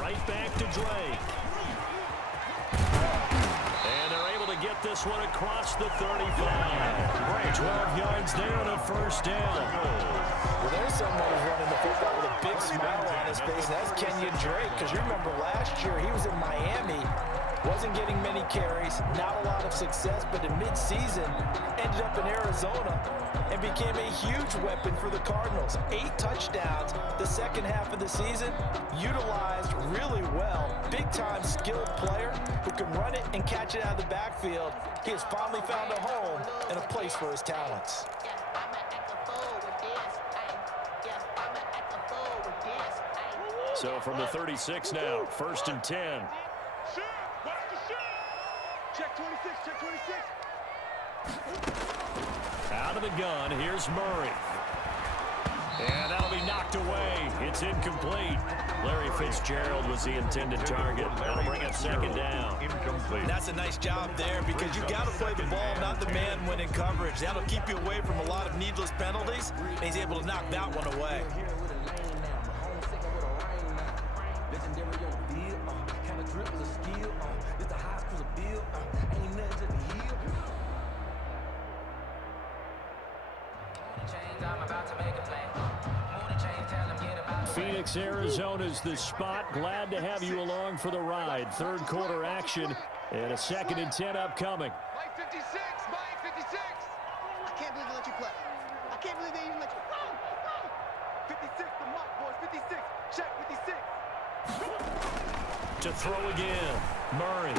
Right back to Drake. And they're able to get this one across the 35. 12 yards there and a first down. Well, there's someone who's running the football with a big smile on his face, and that's Kenyon Drake, because you remember last year he was in Miami, wasn't getting many carries, not a lot of success, but in mid-season ended up in Arizona and became a huge weapon for the Cardinals. 8 touchdowns the second half of the season, utilized really well. Big-time skilled player who can run it and catch it out of the backfield. He has finally found a home and a place for his talents. So from the 36 now, 1st and 10. Check 26, check 26. Out of the gun, here's Murray. And that'll be knocked away. It's incomplete. Larry Fitzgerald was the intended target. That'll bring up 2nd down. And that's a nice job there, because you've got to play the ball, not the man when in coverage. That'll keep you away from a lot of needless penalties, and he's able to knock that one away. Phoenix, Arizona's the spot. Glad to have you along for the ride. 3rd quarter action and a 2nd and 10 upcoming. Mike 56, Mike 56. I can't believe they let you play. I can't believe they even let you go. 56, the Mike boys, 56. Check 56. To throw again, Murray.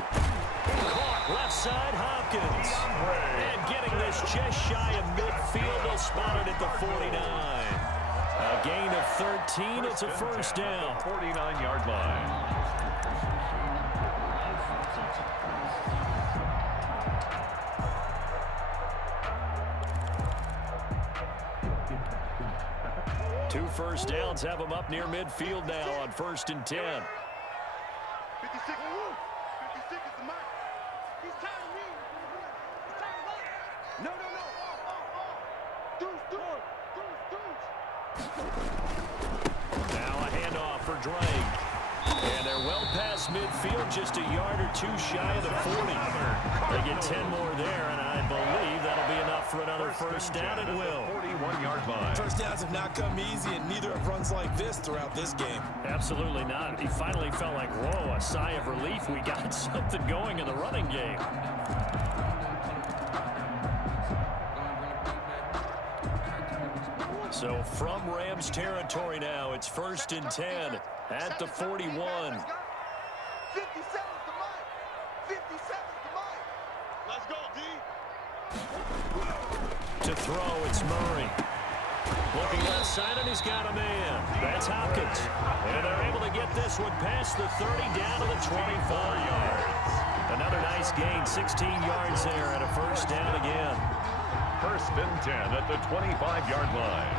Caught left side, Hopkins. And getting this just shy of midfield. They'll spot it at the 49. A gain of 13. It's a first down. 49-yard line. Two first downs have them up near midfield now on 1st and 10. 56. 56 is the mark. He's trying to win. He's trying to run. No. Deuce. Now a handoff for Drake. And they're well past midfield, just a yard or two shy of the 40. They get 10 more there, and I believe that'll be enough for another first down. It will. 41-yard line. First downs have not come easy, and neither have runs like this throughout this game. Absolutely not. He finally felt like, whoa, a sigh of relief. We got something going in the running game. So from Rams territory now, it's 1st and 10 at the 41. 57 is the mark. 57 is the mark. Let's go, D. To throw, it's Murray. Looking left side, and he's got a man. That's Hopkins. And they're able to get this one past the 30 down to the 24 yards. Another nice gain, 16 yards there, and a first down again. 1st and 10 at the 25-yard line.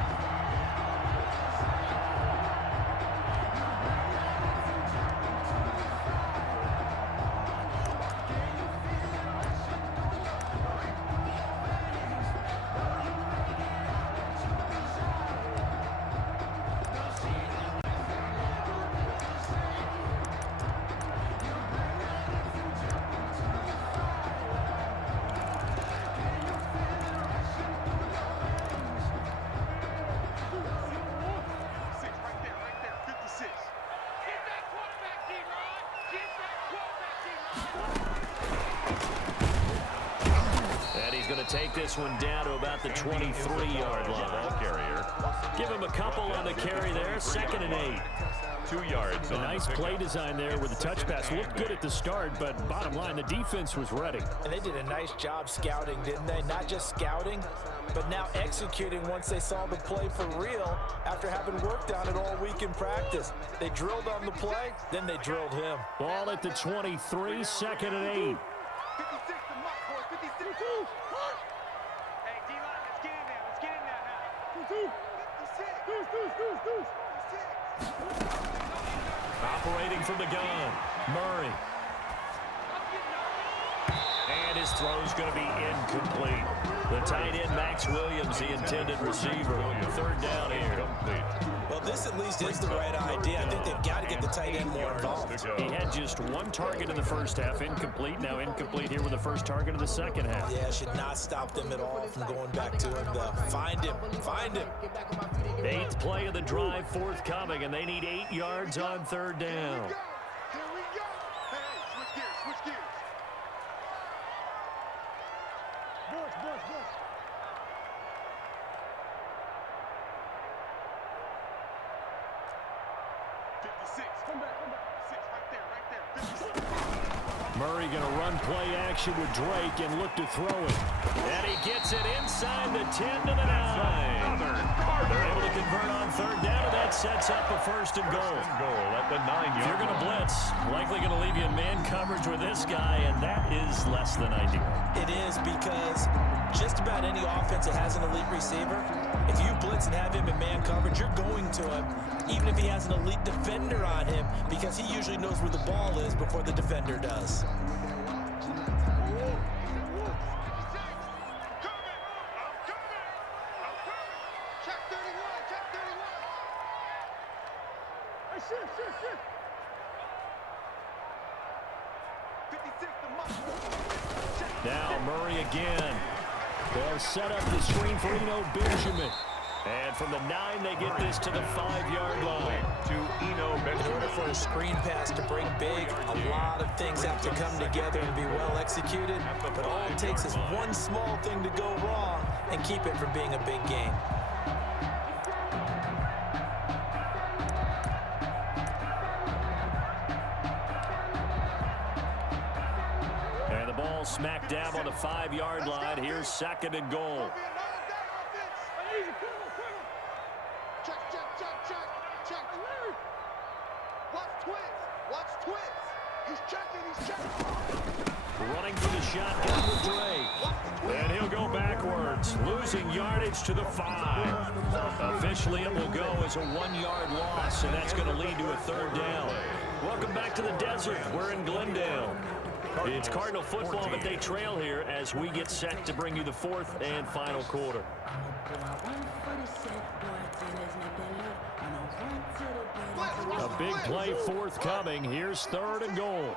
Take this one down to about the 23-yard line. Give him a couple on the carry there. 2nd and 8. 2 yards. A nice play design there with the touch pass. Looked good at the start, but bottom line, the defense was ready. And they did a nice job scouting, didn't they? Not just scouting, but now executing once they saw the play for real after having worked on it all week in practice. They drilled on the play, then they drilled him. Ball at the 23, 2nd and 8. 56 the mark, boys. 56. Hey, D-line, let's get in there. Let's get in there now. 56. Operating from the gun, Murray. And his throw's going to be incomplete. The tight end, Max Williams, the intended receiver. 3rd down here. Well, this in at least is the right idea. I think they've got to get the tight end more involved. He had just one target in the first half, incomplete. Now incomplete here with the first target of the second half. Yeah, should not stop them at all from going back to him, though. Find him. Find him. 8th play of the drive forthcoming, and they need 8 yards on third down. Here we go. Hey, switch gears, switch gears. Boys. 56. Come back. 6, right there. 56. Murray going to run play action with Drake and look to throw it. And he gets it inside the 10 to the 9. They're able to convert on third down, and that sets up a first and goal. At the 9-yard If you're going to line. blitz, likely going to leave you in man coverage with this guy, and that is less than ideal. It is, because just about any offense that has an elite receiver, if you blitz and have him in man coverage, you're going to him, even if he has an elite defender on him, because he usually knows where the ball is before the defender does. Check 31. Hey, shift. 56 to Musk. Now Murray again. They'll set up the screen for Eno Benjamin. And from the 9, they get this to the 5-yard line. To Eno In Benjamin. order for a screen pass to break big, a lot of things have to come together and be well executed, but all it takes is one small thing to go wrong and keep it from being a big game. And the ball smack dab on the 5-yard line. Here's 2nd and goal. Check. Watch twins. He's checking. Running for the shotgun with Drake. And he'll go backwards, losing yardage to the 5. Officially, it will go as a 1-yard loss, and that's going to lead to a third down. Welcome back to the desert. We're in Glendale. It's Cardinal football, but they trail here as we get set to bring you the 4th and final quarter. A big play forthcoming. Here's 3rd and goal.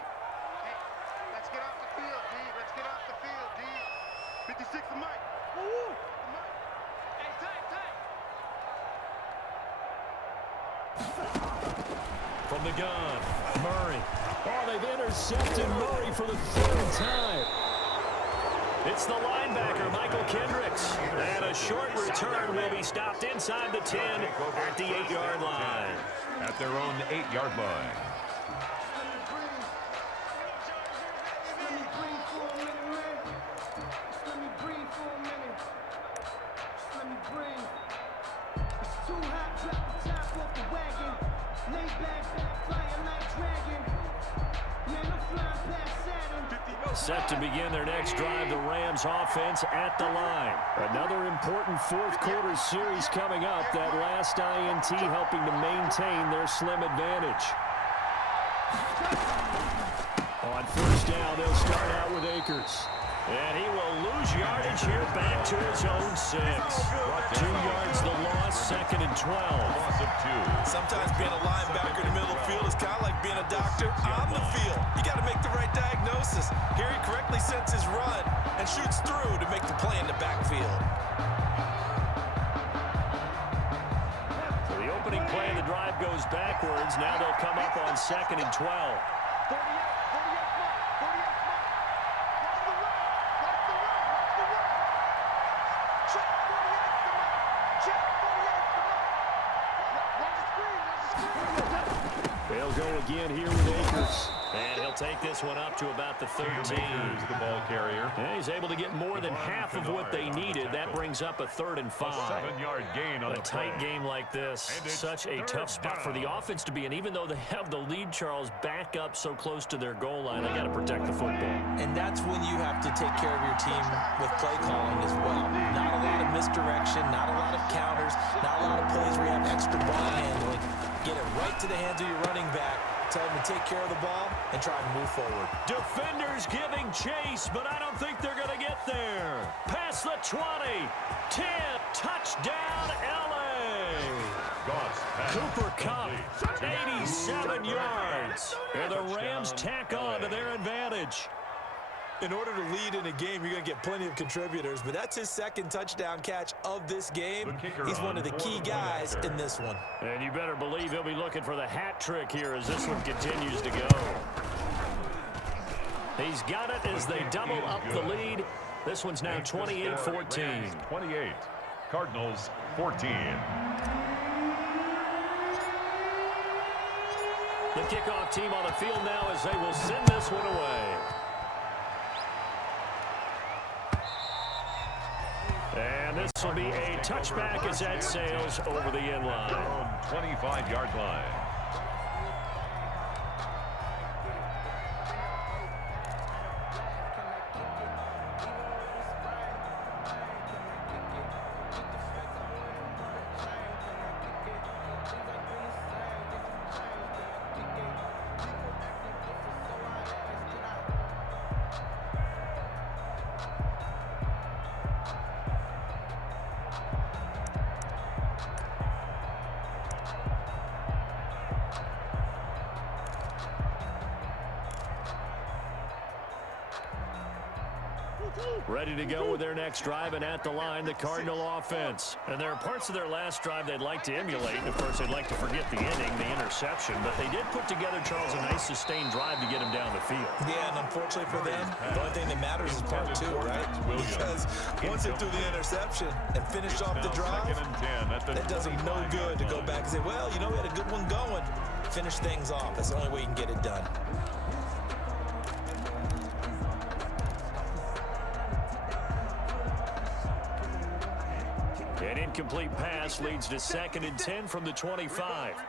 Let's get off the field, D. Let's get off the field, D. 56 to Mike. Hey, tight. From the gun, Murray. Oh, they've intercepted Murray for the 3rd time. It's the linebacker, Michael Kendricks. And a short return will be stopped inside the 10 at the 8-yard line. At their own 8-yard line. Set to begin their next drive, the Rams offense at the line. Another important 4th quarter series coming up. That last INT helping to maintain their slim advantage. On 1st down, they'll start out with Akers. And he will lose yardage here back to his own 6. 2 yards the loss, 2nd and 12. Loss of 2. Sometimes being a linebacker in the middle of the field is kind of like being a doctor on the field. You got to make the right diagnosis. Here he correctly sets his run and shoots through to make the play in the backfield. So the opening play of the drive goes backwards. Now they'll come up on 2nd and 12. 48. They'll go again here with Akers. And he'll take this one up to about the 13. Here's the ball carrier. And he's able to get more than half of what they needed. That brings up a 3rd and 5. 7-yard gain on A the tight play. game like this, such a tough spot for the offense to be in. Even though they have the lead, Charles, back up so close to their goal line, they got to protect the football. And that's when you have to take care of your team with play calling as well. Not a lot of misdirection, not a lot of counters, not a lot of plays where you have extra ball handling. Get it right to the hands of your running back. Tell him to take care of the ball and try and move forward. Defenders giving chase, but I don't think they're going to get there. Past the 20, 10, touchdown, LA. Goss Cooper Kupp, 87 yards. And the Rams tack on to their advantage. In order to lead in a game, you're going to get plenty of contributors, but that's his second touchdown catch of this game. He's one of the key guys in this one. And you better believe he'll be looking for the hat trick here as this one continues to go. He's got it as they double up the lead. This one's now 28-14. 28. Cardinals 14. The kickoff team on the field now as they will send this one away. And this will be a touchback as that sails over the end line. 25-yard line. Ready to go with their next drive, and at the line, the Cardinal offense. And there are parts of their last drive they'd like to emulate. And of course, they'd like to forget the inning, the interception. But they did put together, Charles, a nice sustained drive to get him down the field. Yeah, and unfortunately for them, the only thing that matters is part two, right? Because once they threw the interception and finished off the drive, that does them no good to go back and say, well, you know, we had a good one going. Finish things off. That's the only way you can get it done. An incomplete pass leads to 2nd and 10 from the 25. Mike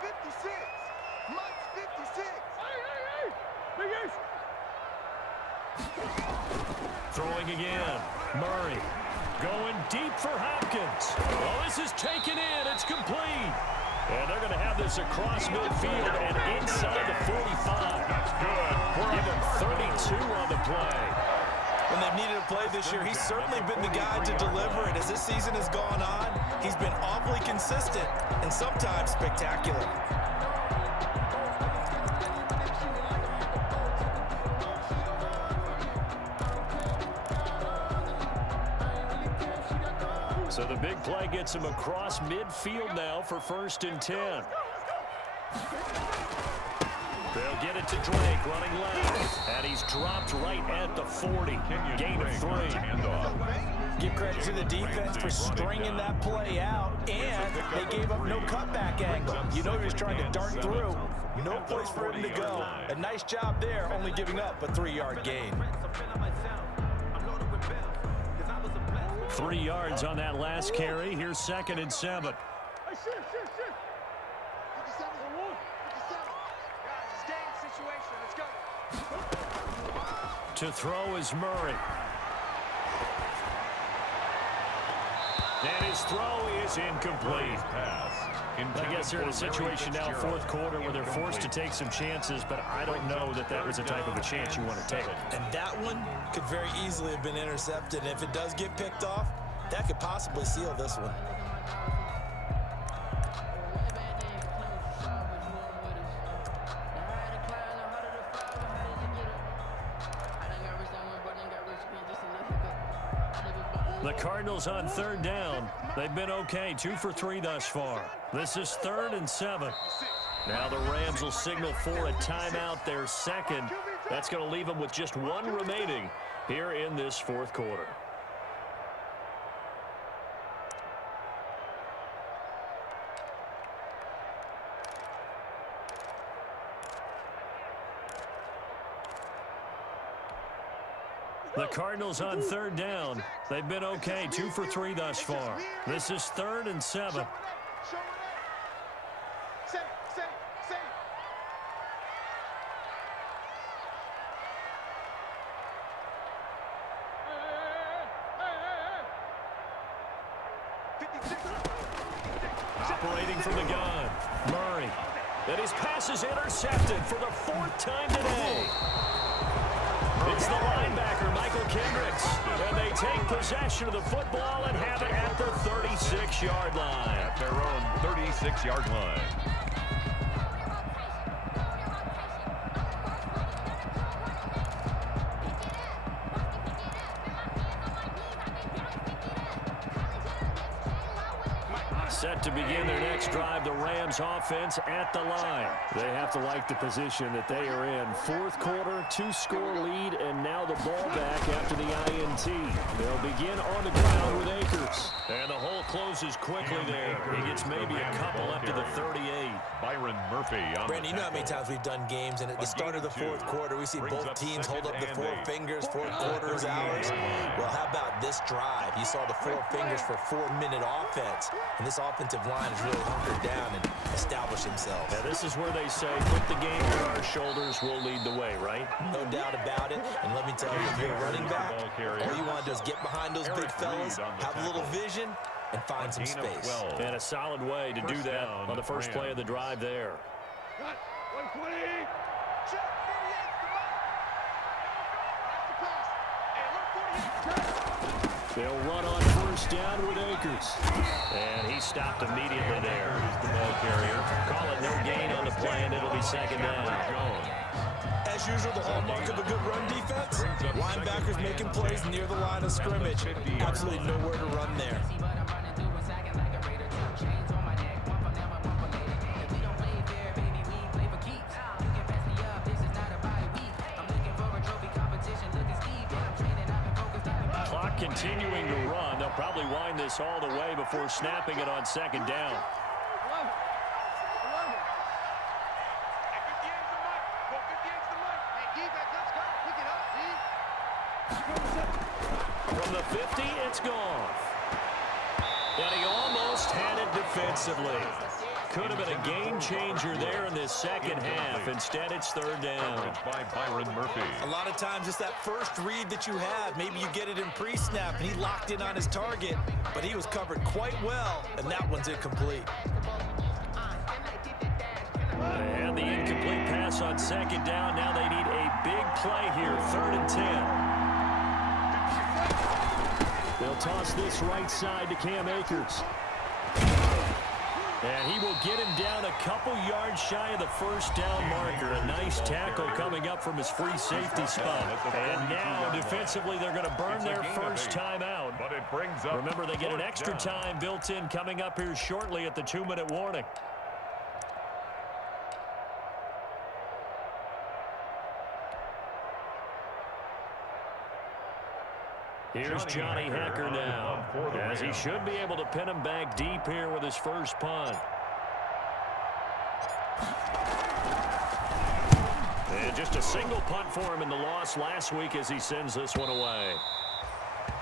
56. Mike 56. Throwing again. Murray going deep for Hopkins. Oh, this is taken in. It's complete. And they're going to have this across midfield and inside the 45. Give him 32 on the play. When they've needed a play this year, he's certainly been the guy to deliver it. As this season has gone on, he's been awfully consistent and sometimes spectacular. So the big play gets him across midfield now for 1st and 10. They'll get it to Drake running left. And he's dropped right at the 40. Gain of 3. Give credit to the defense for stringing that play out, and they gave up no cutback angle. You know he was trying to dart through. No place for him to go. A nice job there, only giving up a 3-yard gain. 3 yards on that last carry. Here's 2nd and 7. To throw is Murray. And his throw is incomplete. I guess they're in a situation now, 4th quarter, where they're forced to take some chances, but I don't know that that was the type of a chance you want to take. And that one could very easily have been intercepted. And if it does get picked off, that could possibly seal this one. The Cardinals on 3rd down. They've been okay, 2 for 3 thus far. This is 3rd and 7. Now the Rams will signal for a timeout, their 2nd. That's going to leave them with just 1 remaining here in this 4th quarter. The Cardinals on 3rd down. They've been okay, 2 for 3 thus far. This is 3rd and 7. Operating from the gun, Murray. And his pass is intercepted for the 4th time today. It's the linebacker, Michael Kendricks. And they take possession of the football and have it at the 36-yard line. 6-yard line. Set to begin their next drive, the Rams offense at the line. They have to like the position that they are in. Fourth quarter, 2-score lead, and now the ball back after the INT. They'll begin on the ground with Akers. And the hole closes quickly there. He gets maybe a couple up to the 38. Byron Murphy on Brandon, you know how many times we've done games, and at the start of the fourth quarter, we see both teams hold up the 4 fingers, 4 quarters, ours. Well, how about this drive? You saw the 4 fingers for 4-minute offense, and this offensive line has really hunkered down and established themselves. Yeah, this is where they say, put the game on our shoulders, we'll lead the way, right? No doubt about it. And let me tell you, if you're a running back, all you want to do is get behind those big fellas, have a little vision, and find some space. And a solid way to do that on the first play of the drive there. They'll run on first down with Akers. And he stopped immediately there. The ball carrier. Call it no gain on the play, and it'll be second down. As usual, the hallmark of a good run defense, linebackers making plays near the line of scrimmage. Absolutely nowhere to run there. Continuing to run. They'll probably wind this all the way before snapping it on second down. From the 50, it's gone. And he almost had it defensively. Could have been a game changer there in this second half. Instead, it's third down. By Byron Murphy. A lot of times it's that first read that you have. Maybe you get it in pre-snap, and he locked in on his target, but he was covered quite well, and that one's incomplete. And the incomplete pass on second down. Now they need a big play here, 3rd and 10. They'll toss this right side to Cam Akers. And he will get him down a couple yards shy of the first down marker. A nice tackle coming up from his free safety spot. And now, defensively, they're going to burn their first time out. But it brings up, remember, they get an extra time built in coming up here shortly at the 2-minute warning. Here's Johnny Hacker now, as he should be able to pin him back deep here with his first punt. And just a single punt for him in the loss last week as he sends this one away.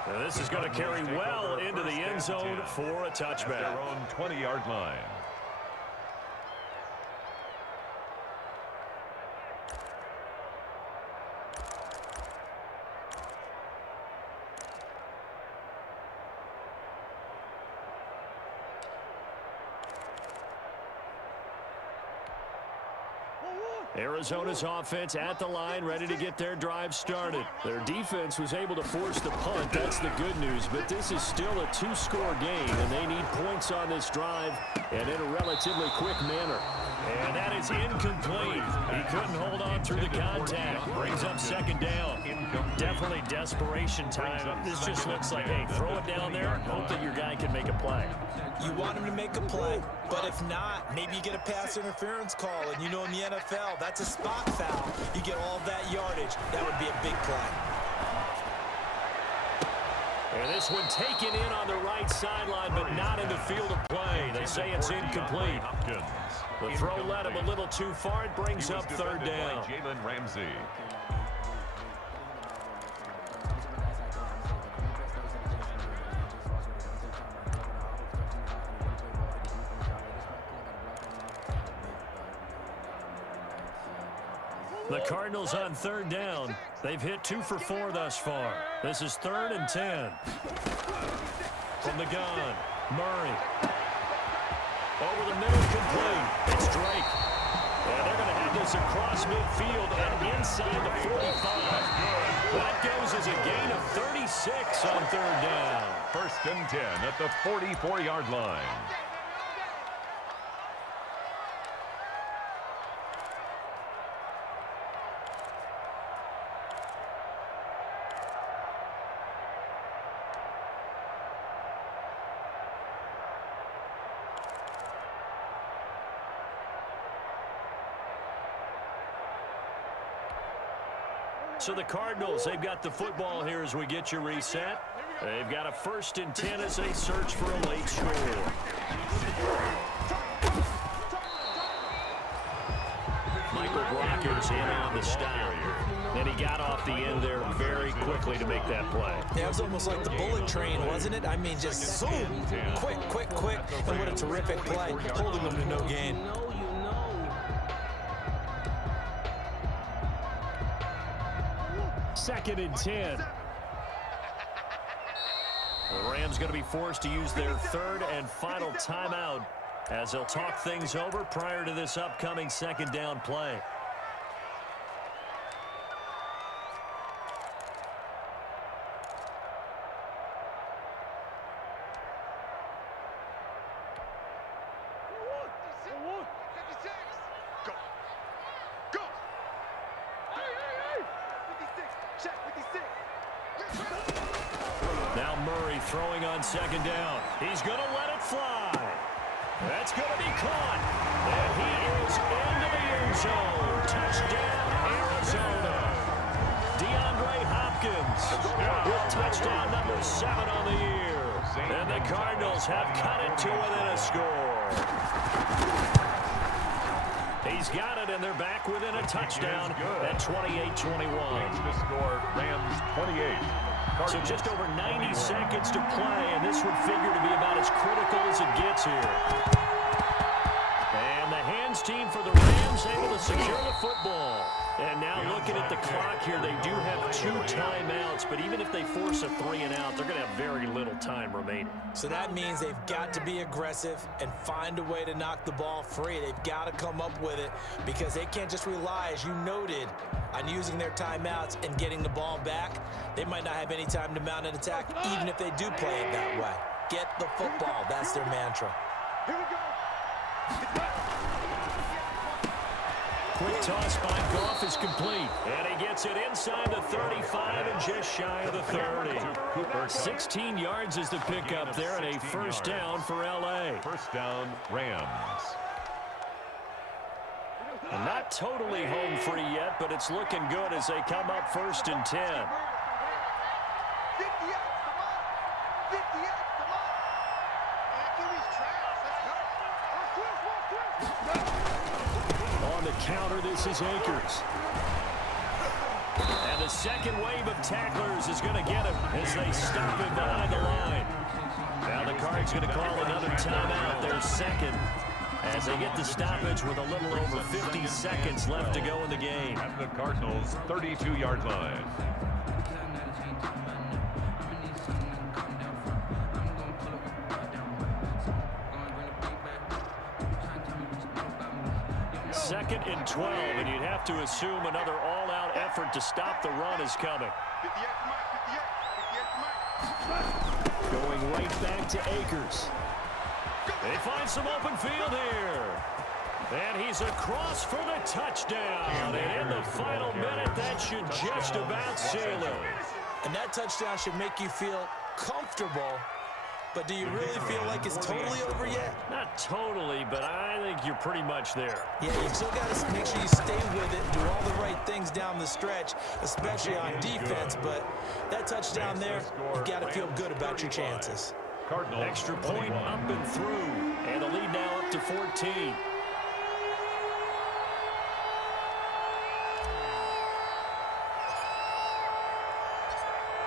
Now this is going to carry well into the end zone for a touchback. At their own 20-yard line. Arizona's offense at the line, ready to get their drive started. Their defense was able to force the punt. That's the good news, but this is still a 2-score game, and they need points on this drive and in a relatively quick manner. And that is incomplete. He couldn't hold on through the contact. Brings up second down. Definitely desperation time. This just looks like, hey, throw it down there, hope that your guy can make a play. You want him to make a play, but if not, maybe you get a pass interference call, and you know in the NFL, that's a spot foul. You get all that yardage. That would be a big play. And this one taken in on the right sideline, but not in the field of play. They say it's incomplete. The throw led him a little too far. It brings up third down. Jalen Ramsey. The Cardinals on third down. They've hit 2 for 4 thus far. This is 3rd and 10. From the gun, Murray. Over the middle, complete. It's Drake. And they're going to have this across midfield and inside the 45. That goes as a gain of 36 on third down. 1st and 10 at the 44-yard line. So the Cardinals, they've got the football here as we get you reset. They've got a 1st and 10 as they search for a late score. Michael Brockers in on the stop. And he got off the end there very quickly to make that play. Yeah, it was almost like the bullet train, wasn't it? I mean, just zoom, quick, quick, quick. And what a terrific play, holding them to no gain. 2nd and 10. The Rams going to be forced to use their 3rd and final timeout as they'll talk things over prior to this upcoming 2nd down play. Throwing on 2nd down. He's going to let it fly. That's going to be caught. And he is into the end zone. Touchdown, Arizona. DeAndre Hopkins with touchdown number 7 on the year. And the Cardinals have cut it to within a score. He's got it, and they're back within a touchdown at 28-21. The score, Rams 28. So just over 90 seconds to play, and this would figure to be about as critical as it gets here. And the hands team for the Rams able to secure the football. And now looking at the clock here, they do have 2 timeouts, but even if they force a 3 and out, they're going to have very little time remaining. So that means they've got to be aggressive and find a way to knock the ball free. They've got to come up with it because they can't just rely, as you noted, on using their timeouts and getting the ball back. They might not have any time to mount an attack, even if they do play it that way. Get the football. That's their mantra. Here we go. Quick toss by Goff is complete. And he gets it inside the 35 and just shy of the 30. 16 yards is the pickup there, and a 1st down for L.A. 1st down, Rams. And not totally home free yet, but it's looking good as they come up 1st and 10. 50 yards, come on. 50 yards, come on. And QB's trash. Let's go. On the counter, this is Akers. And the second wave of tacklers is going to get him as they stop him behind the line. Now the Cards going to call another timeout, their 2nd, as they get the stoppage with a little over 50 seconds left to go in the game. At the Cardinals' 32-yard line. Second and 12, and you'd have to assume another all-out effort to stop the run is coming. 50 yards, come on. 50 yards, Going right back to Akers. They find some open field here. And he's across for the touchdown. And in the final minute, that should just about seal it. And that touchdown should make you feel comfortable. But do you really feel like it's totally over yet? Not totally, but I think you're pretty much there. Yeah, you still got to make sure you stay with it, do all the right things down the stretch, especially on defense. But that touchdown there, you've got to feel good about your chances. Extra point up and through. And the lead now up to 14.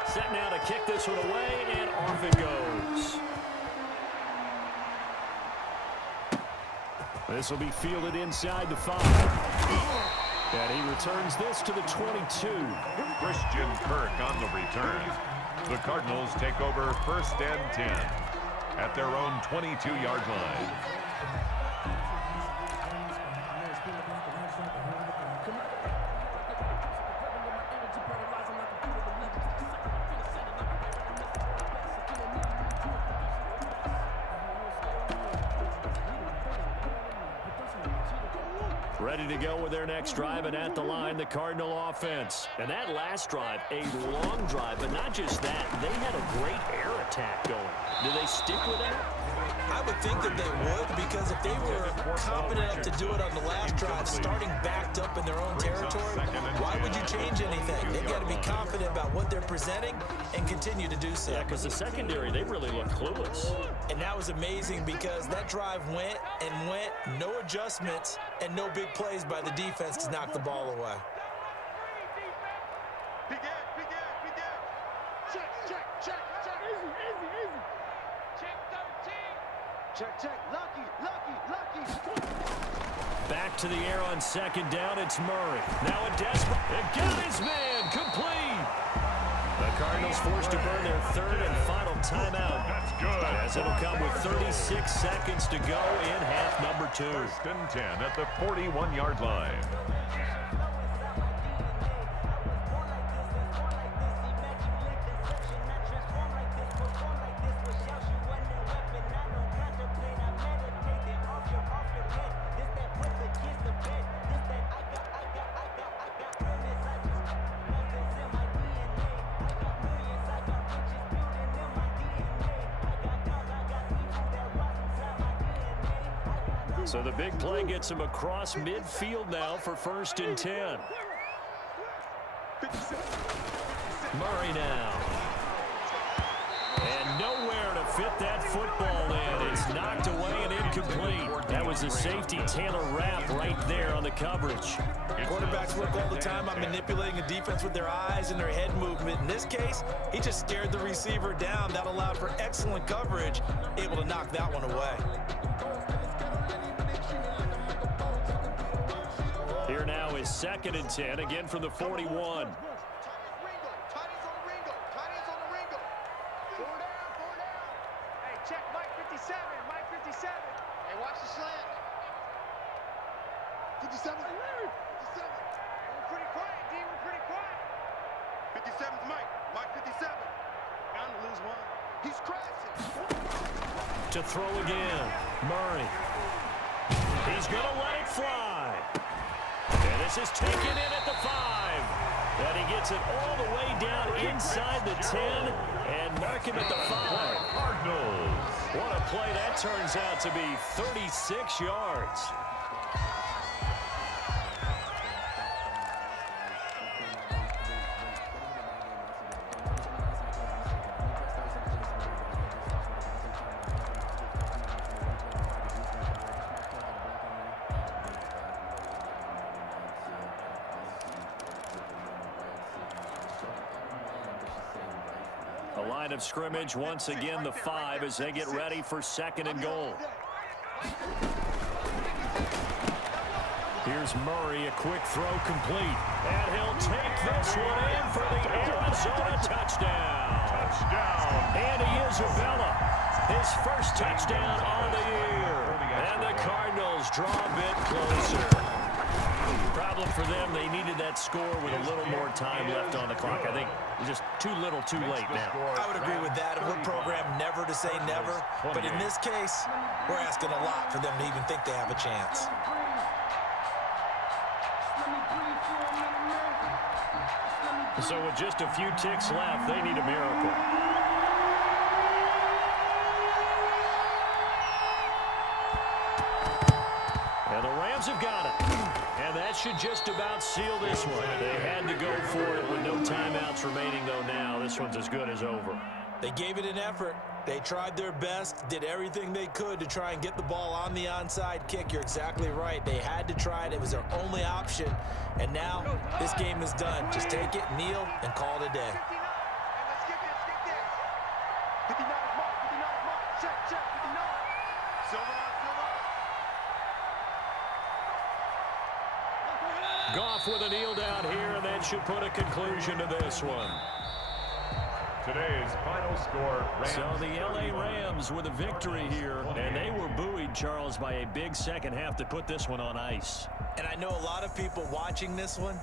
Set now to kick this one away, and off it goes. This will be fielded inside the 5. And he returns this to the 22. Christian Kirk on the return. The Cardinals take over 1st and 10 at their own 22-yard line. Ready to go with their next drive, and at the line, the Cardinal offense. And that last drive, a long drive, but not just that. They had a great air attack going. Do they stick with that? I would think that they would, because if they were confident enough to do it on the last drive, starting backed up in their own territory, why would you change anything? They've got to be confident about what they're presenting and continue to do so. Yeah, because the secondary, they really look clueless. And that was amazing because that drive went and went, no adjustments, and no big plays by the defense to knock the ball away. Big air, big air, big air. Check, check, check, check. Easy, easy, easy. Check 13. Check, check. Lucky, lucky, lucky. Back to the air on second down. It's Murray. Now a desperate. It got his man. Complete. The Cardinals forced to burn their third and final timeout. That's good. As it'll come with 36 seconds to go in half number 2. First and 10 at the 41-yard line. So the big play gets him across midfield now for first and 10. Murray now. And nowhere to fit that football in. It's knocked away and incomplete. That was the safety Taylor Rapp right there on the coverage. Quarterbacks work all the time on manipulating a defense with their eyes and their head movement. In this case, he just stared the receiver down. That allowed for excellent coverage, able to knock that one away. Here now is second and 10, again from the 41. Check Mike 57, Mike 57. Hey, watch the slant. 57. 57. We're pretty quiet, D. We're pretty quiet. 57's Mike. Mike 57. Bound to lose one. He's crashing. To throw again. Murray. He's going to let it fly. And this is taken in at the 5. And he gets it all the way down inside the 10 and mark him at the 5. Cardinals. What a play that turns out to be, 36 yards. The line of scrimmage, once again, the 5 as they get ready for second and goal. Here's Murray, a quick throw complete. And he'll take this one in for the Arizona touchdown. Touchdown. Andy Isabella, his first touchdown on the year. And the Cardinals draw a bit closer. Problem for them, they needed that score with a little more time left on the clock. I think just too little too late now. I would agree with that. We're programmed never to say never. But in this case, we're asking a lot for them to even think they have a chance. So with just a few ticks left, they need a miracle. And the Rams have got it. And that should just about seal this one. They had to go for it with no timeouts remaining, though now. This one's as good as over. They gave it an effort. They tried their best, did everything they could to try and get the ball on the onside kick. You're exactly right. They had to try it. It was their only option. And now this game is done. Just take it, kneel, and call it a day. 59. And let's get this, get this. 59 mark, 59 mark. Check, check, 59. Silver on, silver on. Goff with a kneel down here, and that should put a conclusion to this one. Today's final score, Rams. So the L.A. Rams with a victory here, and they were buoyed, Charles, by a big second half to put this one on ice. And I know a lot of people watching this one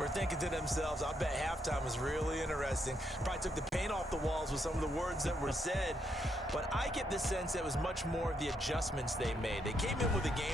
were thinking to themselves, I bet halftime was really interesting. Probably took the paint off the walls with some of the words that were said. But I get the sense that it was much more of the adjustments they made. They came in with a game